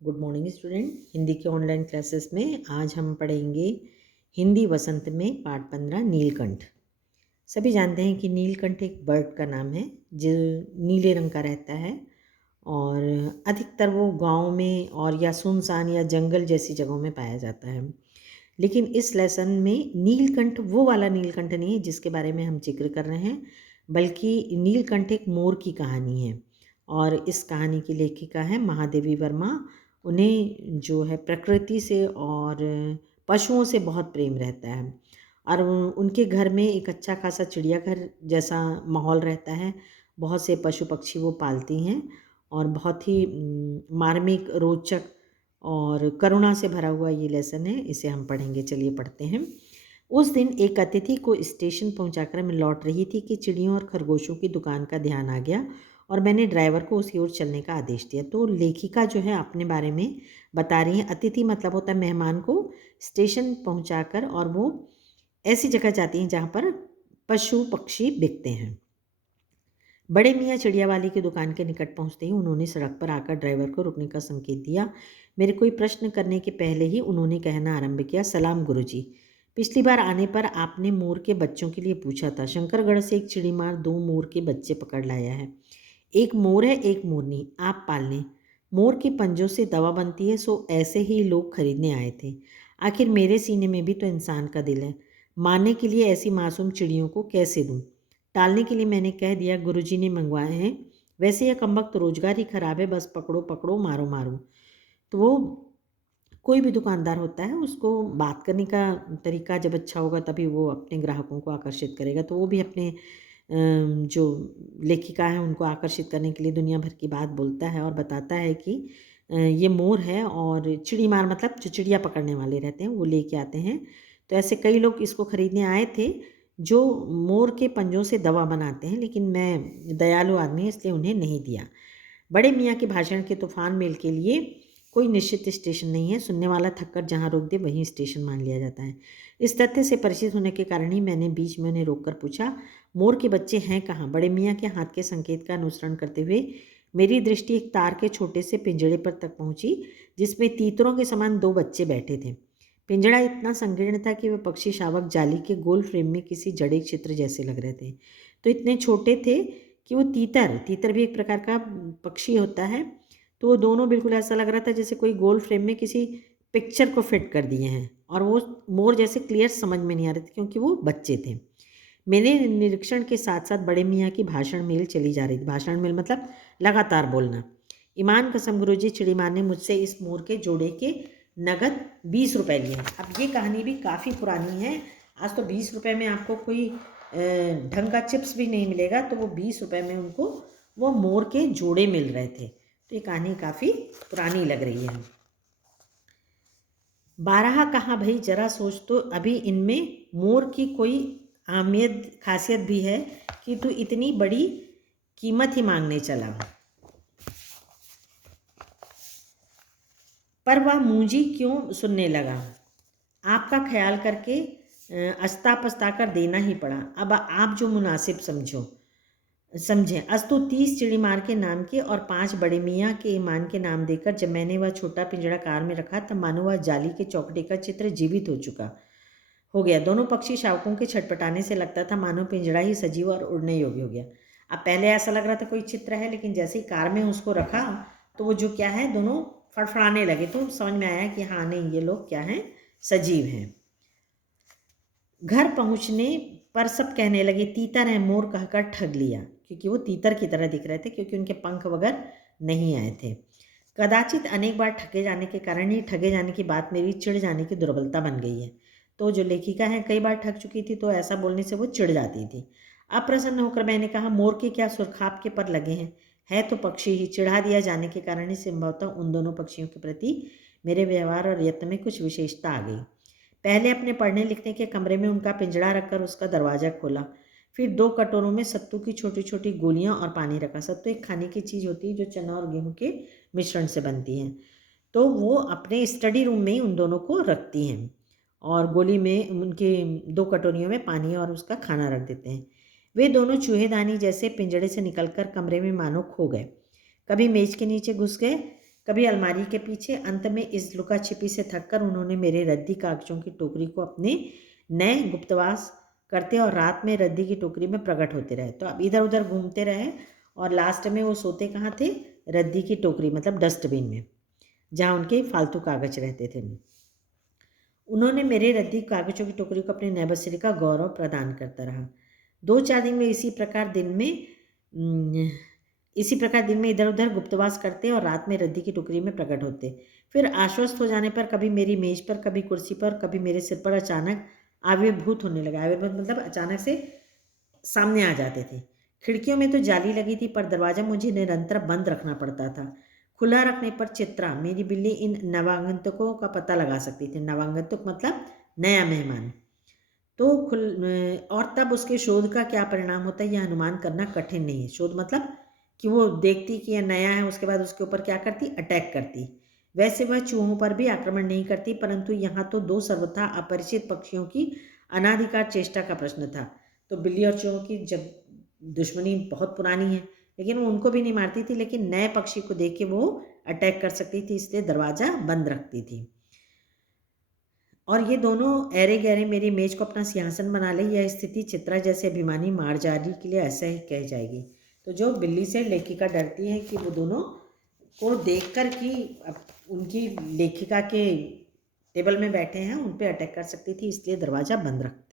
Good morning student. Hindi के online classes में आज हम पढ़ेंगे हिंदी वसंत में पाठ 15 नीलकंठ। सभी जानते हैं कि नीलकंठ एक बर्ड का नाम है जो नीले रंग का रहता है और अधिकतर वो गांव में और या सुनसान या जंगल जैसी जगहों में पाया जाता है। लेकिन इस लेसन में नीलकंठ वो वाला नीलकंठ नहीं है जिसके बारे में हम जिक्र कर रहे हैं, बल्कि नीलकंठ एक मोर की कहानी है और इस कहानी की लेखिका है महादेवी वर्मा। उन्हें जो है प्रकृति से और पशुओं से बहुत प्रेम रहता है और उनके घर में एक अच्छा खासा चिड़ियाघर जैसा माहौल रहता है। बहुत से पशु पक्षी वो पालती हैं और बहुत ही मार्मिक, रोचक और करुणा से भरा हुआ ये लेसन है। इसे हम पढ़ेंगे। चलिए पढ़ते हैं। उस दिन एक अतिथि को स्टेशन पहुंचाकर मैं लौट रही थी कि चिड़ियों और खरगोशों की दुकान का ध्यान आ गया और मैंने ड्राइवर को उसकी ओर चलने का आदेश दिया। तो लेखिका जो है अपने बारे में बता रही है। अतिथि मतलब होता है मेहमान को स्टेशन पहुंचाकर, और वो ऐसी जगह जाती हैं जहाँ पर पशु पक्षी बिकते हैं। बड़े मियाँ चिड़िया वाली की दुकान के निकट पहुंचते ही उन्होंने सड़क पर आकर ड्राइवर को रुकने का संकेत दिया। मेरे कोई प्रश्न करने के पहले ही उन्होंने कहना आरंभ किया, सलाम गुरुजी। पिछली बार आने पर आपने मोर के बच्चों के लिए पूछा था। शंकरगढ़ से एक चिड़ीमार 2 मोर के बच्चे पकड़ लाया है। एक मोर है, एक मोरनी, आप पाल लें। मोर के पंजों से दवा बनती है, सो ऐसे ही लोग खरीदने आए थे। आखिर मेरे सीने में भी तो इंसान का दिल है। मारने के लिए ऐसी मासूम चिड़ियों को कैसे दूं? टालने के लिए मैंने कह दिया, गुरुजी ने मंगवाए हैं। वैसे यह कमबख्त रोजगार ही खराब है, बस पकड़ो पकड़ो, मारो मारो। तो वो कोई भी दुकानदार होता है, उसको बात करने का तरीका जब अच्छा होगा तभी वो अपने ग्राहकों को आकर्षित करेगा। तो वो भी अपने जो लेखिका है उनको आकर्षित करने के लिए दुनिया भर की बात बोलता है और बताता है कि ये मोर है और चिड़ीमार मतलब जो चिड़िया पकड़ने वाले रहते हैं वो लेके आते हैं। तो ऐसे कई लोग इसको खरीदने आए थे जो मोर के पंजों से दवा बनाते हैं, लेकिन मैं दयालु आदमी है इसलिए उन्हें नहीं दिया। बड़े मियाँ के भाषण के तूफान मेल के लिए कोई निश्चित स्टेशन नहीं है। सुनने वाला थककर जहाँ रोक दे वहीं स्टेशन मान लिया जाता है। इस तथ्य से परिचित होने के कारण ही मैंने बीच में उन्हें रोककर पूछा, मोर के बच्चे हैं कहाँ? बड़े मियाँ के हाथ के संकेत का अनुसरण करते हुए मेरी दृष्टि एक तार के छोटे से पिंजड़े पर तक पहुंची जिसमें तीतरों के समान 2 बच्चे बैठे थे। पिंजड़ा इतना संकीर्ण था कि वह पक्षी शावक जाली के गोल फ्रेम में किसी जड़े चित्र जैसे लग रहे थे। तो इतने छोटे थे कि वो तीतर भी एक प्रकार का पक्षी होता है। तो वो दोनों बिल्कुल ऐसा लग रहा था जैसे कोई गोल फ्रेम में किसी पिक्चर को फिट कर दिए हैं, और वो मोर जैसे क्लियर समझ में नहीं आ रहे थे क्योंकि वो बच्चे थे। मेरे निरीक्षण के साथ साथ बड़े मियाँ की भाषण मेल चली जा रही थी। भाषण मेल मतलब लगातार बोलना। ईमान कसम गुरुजी, चिड़ीमार ने मुझसे इस मोर के जोड़े के नगद 20 रुपये लिए हैं। अब ये कहानी भी काफ़ी पुरानी है। आज तो 20 रुपये में आपको कोई ढंग का चिप्स भी नहीं मिलेगा, तो वो 20 रुपये में उनको वो मोर के जोड़े मिल रहे थे। तो ये कहानी काफ़ी पुरानी लग रही है। 12 कहा भाई, जरा सोच तो, अभी इनमें मोर की कोई अहमियत खासियत भी है कि तू इतनी बड़ी कीमत ही मांगने चला। पर वह मूंजी क्यों सुनने लगा। आपका ख्याल करके अस्ता पस्ता कर देना ही पड़ा। अब आप जो मुनासिब समझें। अस्तु 30 चिड़ीमार के नाम के और 5 बड़े मियाँ के ईमान के नाम देकर जब मैंने वह छोटा पिंजड़ा कार में रखा तब मानो वह जाली के चौकटे का चित्र जीवित हो गया। दोनों पक्षी शावकों के छटपटाने से लगता था मानो पिंजड़ा ही सजीव और उड़ने योग्य हो गया। अब पहले ऐसा लग रहा था कोई चित्र है, लेकिन जैसे ही कार में उसको रखा तो वो जो क्या है दोनों फड़फड़ाने लगे। तो समझ में आया कि हाँ नहीं, ये लोग क्या हैं, सजीव हैं। घर पहुंचने पर सब कहने लगे तीतर है, मोर कहकर ठग लिया, क्योंकि वो तीतर की तरह दिख रहे थे क्योंकि उनके पंख वगैरह नहीं आए थे। कदाचित अनेक बार ठगे जाने के कारण ही ठगे जाने की बात मेरी चिढ़ जाने की दुर्बलता बन गई है। तो जो लेखिका है कई बार ठग चुकी थी, तो ऐसा बोलने से वो चिढ़ जाती थी। अप्रसन्न होकर मैंने कहा, मोर के क्या सुरखाप के पर लगे हैं, है तो पक्षी ही। चिढ़ा दिया जाने के कारण ही संभवतः उन दोनों पक्षियों के प्रति मेरे व्यवहार और यत्न में कुछ विशेषता आ गई। पहले अपने पढ़ने लिखने के कमरे में उनका पिंजड़ा रखकर उसका दरवाज़ा खोला। फिर 2 कटोरों में सत्तू की छोटी छोटी गोलियां और पानी रखा। सत्तू एक खाने की चीज़ होती है जो चना और गेहूं के मिश्रण से बनती है। तो वो अपने स्टडी रूम में ही उन दोनों को रखती हैं और गोली में उनके 2 कटोरियों में पानी और उसका खाना रख देते हैं। वे दोनों चूहेदानी जैसे पिंजड़े से निकलकर कमरे में मानो खो गए। कभी मेज के नीचे घुस गए, कभी अलमारी के पीछे। अंत में इस लुका छिपी से थककर उन्होंने मेरे रद्दी कागजों की टोकरी को अपने नए गुप्तवास करते और रात में रद्दी की टोकरी में प्रकट होते रहे। तो अब इधर उधर घूमते रहे और लास्ट में वो सोते कहाँ थे? रद्दी की टोकरी, मतलब डस्टबिन में, जहाँ उनके फालतू कागज रहते थे। उन्होंने मेरे रद्दी कागजों की टोकरी को अपने नए बसेरे का गौरव प्रदान करता रहा। 2-4 दिन में इसी प्रकार दिन में इधर उधर गुप्तवास करते और रात में रद्दी की टोकरी में प्रकट होते। फिर आश्वस्त हो जाने पर कभी मेरी मेज पर, कभी कुर्सी पर, कभी मेरे सिर पर अचानक आविर्भूत होने लगा। आविर्भूत मतलब अचानक से सामने आ जाते थे। खिड़कियों में तो जाली लगी थी पर दरवाज़ा मुझे निरंतर बंद रखना पड़ता था। खुला रखने पर चित्रा, मेरी बिल्ली, इन नवागंतुकों का पता लगा सकती थी। नवागंतुक मतलब नया मेहमान। तो और तब उसके शोध का क्या परिणाम होता है यह अनुमान करना कठिन नहीं है। शोध मतलब कि वो देखती कि यह नया है, उसके बाद उसके ऊपर क्या करती? अटैक करती। वैसे वह चूहों पर भी आक्रमण नहीं करती, परंतु यहाँ तो 2 सर्वथा अपरिचित पक्षियों की अनाधिकार चेष्टा का प्रश्न था। तो बिल्ली और चूहों की जब दुश्मनी बहुत पुरानी है, लेकिन वो उनको भी नहीं मारती थी, लेकिन नए पक्षी को देख के वो अटैक कर सकती थी, इसलिए दरवाज़ा बंद रखती थी। और ये दोनों ऐरे गहरे मेरी मेज को अपना सिंहासन बना ले, यह स्थिति चित्रा जैसे अभिमानी मार्जारी के लिए ऐसा ही कह जाएगी। तो जो बिल्ली से लेखिका डरती है कि वो दोनों को देखकर कि उनकी लेखिका के टेबल में बैठे हैं, उन पे अटैक कर सकती थी, इसलिए दरवाज़ा बंद रखती।